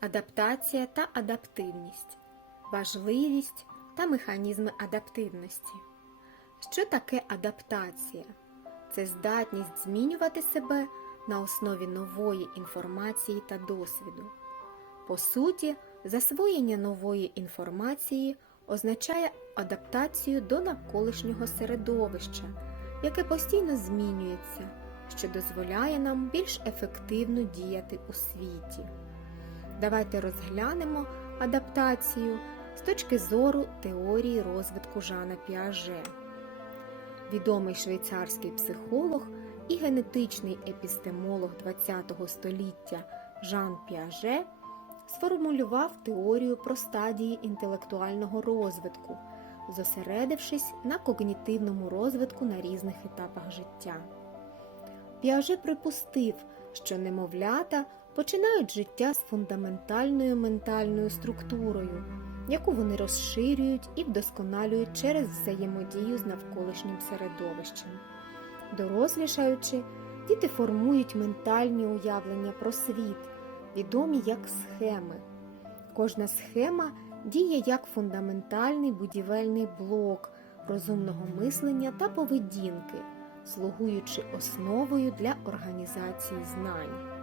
Адаптація та адаптивність, важливість та механізми адаптивності. Що таке адаптація? Це здатність змінювати себе на основі нової інформації та досвіду. По суті, засвоєння нової інформації означає адаптацію до навколишнього середовища, яке постійно змінюється, що дозволяє нам більш ефективно діяти у світі. Давайте розглянемо адаптацію з точки зору теорії розвитку Жана Піаже. Відомий швейцарський психолог і генетичний епістемолог ХХ століття Жан Піаже сформулював теорію про стадії інтелектуального розвитку, зосередившись на когнітивному розвитку на різних етапах життя. Піаже припустив, що немовлята починають життя з фундаментальною ментальною структурою, яку вони розширюють і вдосконалюють через взаємодію з навколишнім середовищем. Дорослішаючи, діти формують ментальні уявлення про світ, відомі як схеми. Кожна схема діє як фундаментальний будівельний блок розумного мислення та поведінки, слугуючи основою для організації знань.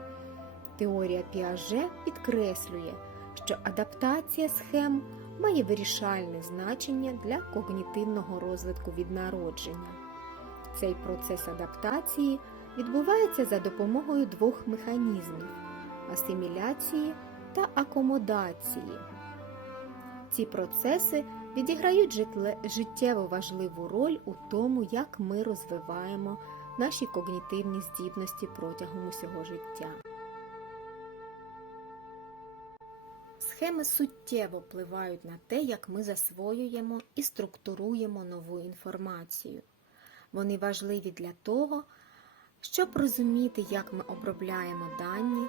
Теорія Піаже підкреслює, що адаптація схем має вирішальне значення для когнітивного розвитку від народження. Цей процес адаптації відбувається за допомогою двох механізмів асиміляції та акомодації. Ці процеси відіграють життєво важливу роль у тому, як ми розвиваємо наші когнітивні здібності протягом усього життя. Схеми суттєво впливають на те, як ми засвоюємо і структуруємо нову інформацію. Вони важливі для того, щоб розуміти, як ми обробляємо дані,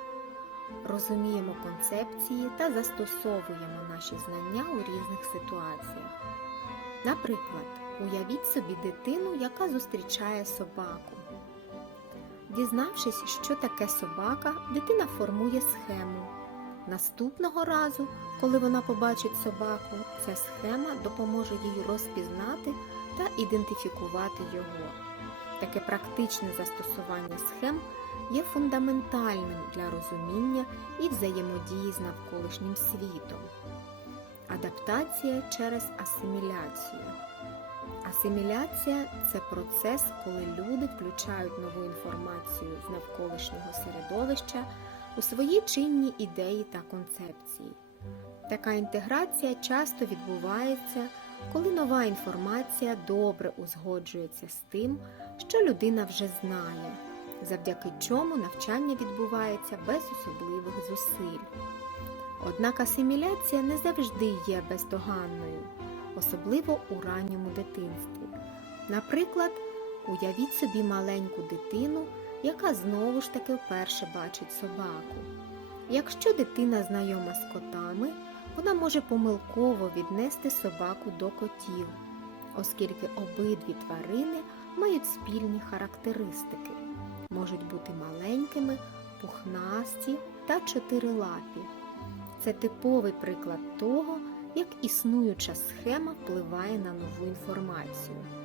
розуміємо концепції та застосовуємо наші знання у різних ситуаціях. Наприклад, уявіть собі дитину, яка зустрічає собаку. Дізнавшись, що таке собака, дитина формує схему. Наступного разу, коли вона побачить собаку, ця схема допоможе їй розпізнати та ідентифікувати його. Таке практичне застосування схем є фундаментальним для розуміння і взаємодії з навколишнім світом. Адаптація через асиміляцію. Асиміляція це процес, коли люди включають нову інформацію з навколишнього середовища у свої чинні ідеї та концепції. Така інтеграція часто відбувається, коли нова інформація добре узгоджується з тим, що людина вже знає, завдяки чому навчання відбувається без особливих зусиль. Однак асиміляція не завжди є бездоганною, особливо у ранньому дитинстві. Наприклад, уявіть собі маленьку дитину, яка знову ж таки вперше бачить собаку. Якщо дитина знайома з котами, вона може помилково віднести собаку до котів, оскільки обидві тварини мають спільні характеристики, можуть бути маленькими, пухнасті та чотирилапі. Це типовий приклад того, як існуюча схема впливає на нову інформацію.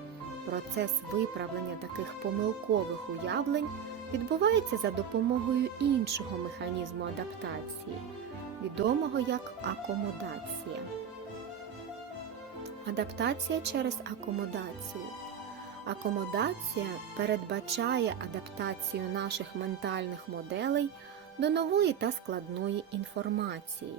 Процес виправлення таких помилкових уявлень відбувається за допомогою іншого механізму адаптації, відомого як акомодація. Адаптація через акомодацію. Акомодація передбачає адаптацію наших ментальних моделей до нової та складної інформації,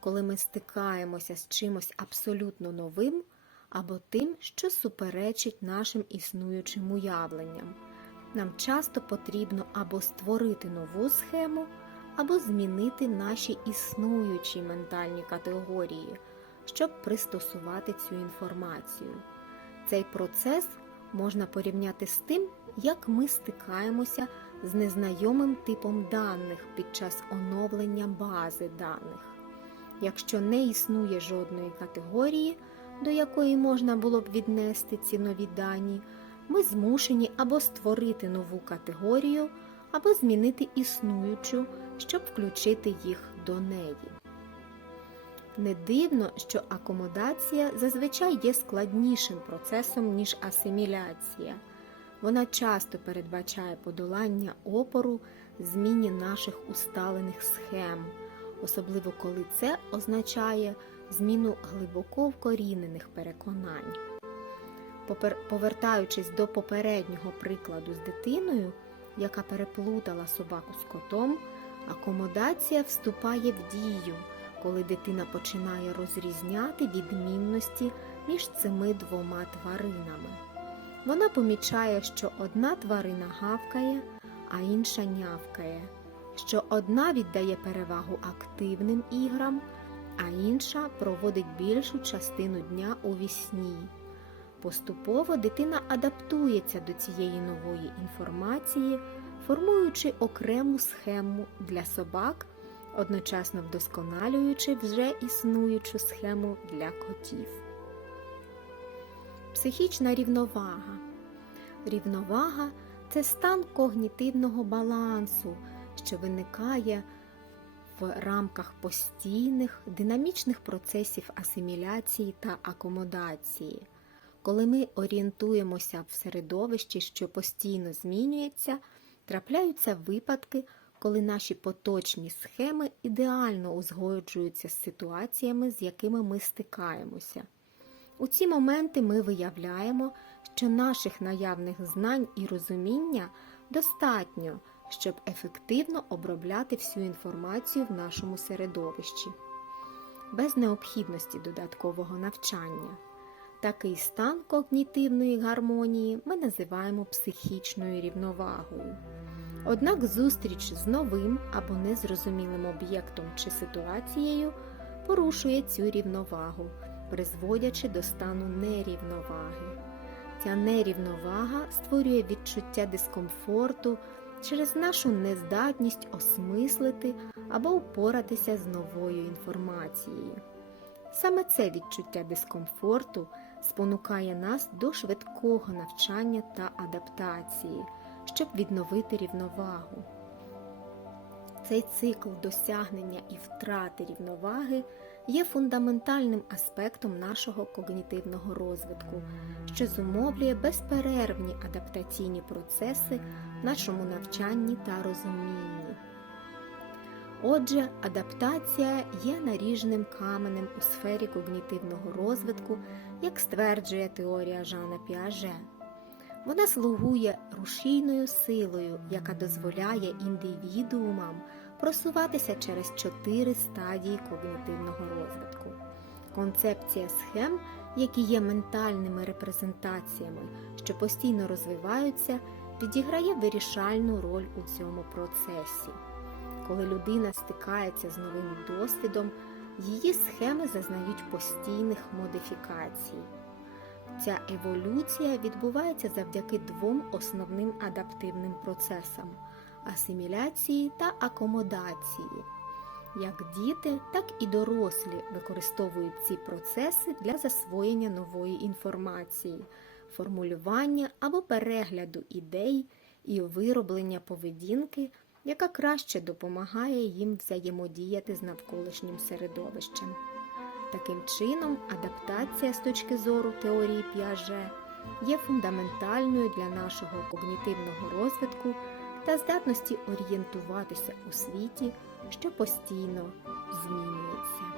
коли ми стикаємося з чимось абсолютно новим або тим, що суперечить нашим існуючим уявленням. Нам часто потрібно або створити нову схему, або змінити наші існуючі ментальні категорії, щоб пристосувати цю інформацію. Цей процес можна порівняти з тим, як ми стикаємося з незнайомим типом даних під час оновлення бази даних. Якщо не існує жодної категорії, до якої можна було б віднести ці нові дані, ми змушені або створити нову категорію, або змінити існуючу, щоб включити їх до неї. Не дивно, що акомодація зазвичай є складнішим процесом, ніж асиміляція. Вона часто передбачає подолання опору зміні наших усталених схем, особливо коли це означає зміну глибоко вкорінених переконань. Повертаючись до попереднього прикладу з дитиною, яка переплутала собаку з котом, акомодація вступає в дію, коли дитина починає розрізняти відмінності між цими двома тваринами. Вона помічає, що одна тварина гавкає, а інша нявкає, що одна віддає перевагу активним іграм, а інша проводить більшу частину дня у вісні. Поступово дитина адаптується до цієї нової інформації, формуючи окрему схему для собак, одночасно вдосконалюючи вже існуючу схему для котів. Психічна рівновага. Рівновага це стан когнітивного балансу, що виникає в рамках постійних динамічних процесів асиміляції та акомодації. Коли ми орієнтуємося в середовищі, що постійно змінюється, трапляються випадки, коли наші поточні схеми ідеально узгоджуються з ситуаціями, з якими ми стикаємося. У ці моменти ми виявляємо, що наших наявних знань і розуміння достатньо, щоб ефективно обробляти всю інформацію в нашому середовищі, без необхідності додаткового навчання. Такий стан когнітивної гармонії ми називаємо психічною рівновагою. Однак зустріч з новим або незрозумілим об'єктом чи ситуацією порушує цю рівновагу, призводячи до стану нерівноваги. Ця нерівновага створює відчуття дискомфорту через нашу нездатність осмислити або впоратися з новою інформацією. Саме це відчуття дискомфорту спонукає нас до швидкого навчання та адаптації, щоб відновити рівновагу. Цей цикл досягнення і втрати рівноваги є фундаментальним аспектом нашого когнітивного розвитку, що зумовлює безперервні адаптаційні процеси нашому навчанні та розумінні. Отже, адаптація є наріжним каменем у сфері когнітивного розвитку, як стверджує теорія Жана Піаже. Вона слугує рушійною силою, яка дозволяє індивідуумам просуватися через чотири стадії когнітивного розвитку. Концепція схем, які є ментальними репрезентаціями, що постійно розвиваються, відіграє вирішальну роль у цьому процесі. Коли людина стикається з новим досвідом, її схеми зазнають постійних модифікацій. Ця еволюція відбувається завдяки двом основним адаптивним процесам асиміляції та акомодації. Як діти, так і дорослі використовують ці процеси для засвоєння нової інформації, формулювання або перегляду ідей і вироблення поведінки, яка краще допомагає їм взаємодіяти з навколишнім середовищем. Таким чином, адаптація з точки зору теорії Піаже є фундаментальною для нашого когнітивного розвитку та здатності орієнтуватися у світі, що постійно змінюється.